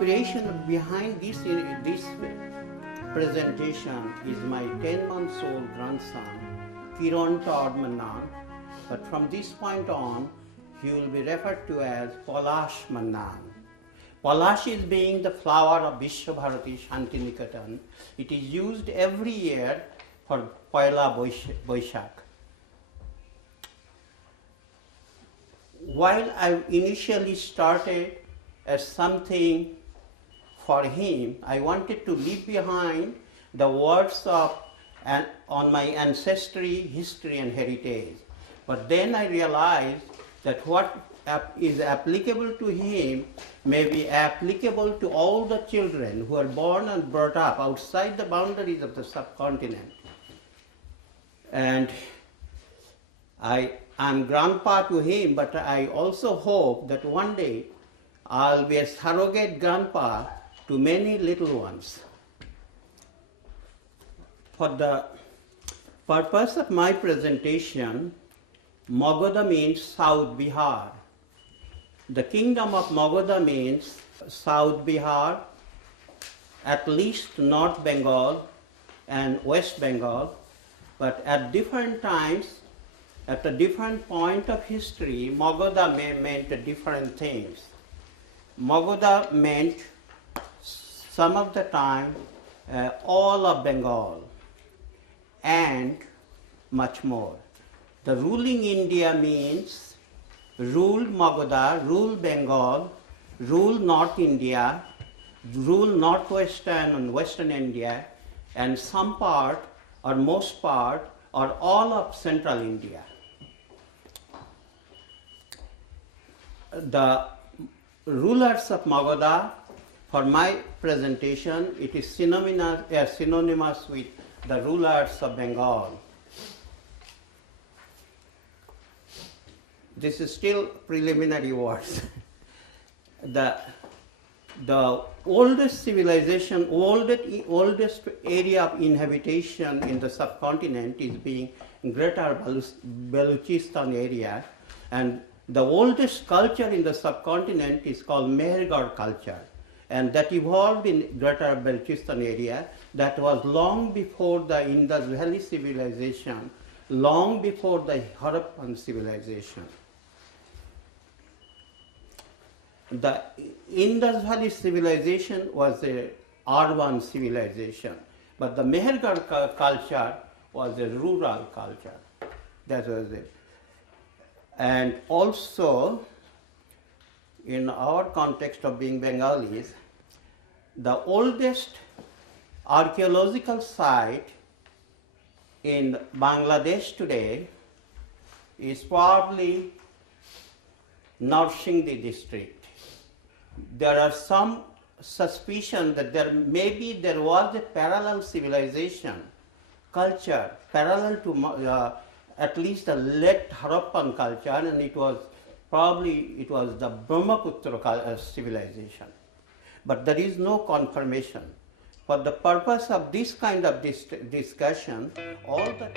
inspiration behind this presentation is my 10-month-old grandson, Kiran Mannan, but from this point on, he will be referred to as Palash Mannan. Palash is being the flower of Vishwabharati Shantiniketan. It is used every year for Poila Boishak. While I initially started as something for him, I wanted to leave behind the words on my ancestry, history and heritage. But then I realized that what is applicable to him may be applicable to all the children who are born and brought up outside the boundaries of the subcontinent. And I'm grandpa to him, but I also hope that one day I'll be a surrogate grandpa to many little ones. For the purpose of my presentation, Magadha means South Bihar. The kingdom of Magadha means South Bihar, at least North Bengal and West Bengal, but at different times, at a different point of history, Magadha meant different things. Magadha meant some of the time all of Bengal and much more. The ruling India means rule Magadha, rule Bengal, rule North India, rule Northwestern and Western India, and some part or most part or all of Central India. The rulers of Magadha, for my presentation, it is synonymous with the rulers of Bengal. This is still preliminary words. The oldest civilization, oldest area of inhabitation in the subcontinent is being Greater Balochistan area, and the oldest culture in the subcontinent is called Mehergarh culture, and that evolved in Greater Balochistan area. That was long before the Indus Valley civilization, long before the Harappan civilization. The Indus Valley civilization was a urban civilization, but the Mehergarh culture was a rural culture. That was it. And also, in our context of being Bengalis, the oldest archaeological site in Bangladesh today is probably Narsingdi district. There are some suspicion that there was a parallel civilization, culture, parallel to at least the late Harappan culture, and it was the Brahmaputra civilization. But there is no confirmation. For the purpose of this kind of discussion, all the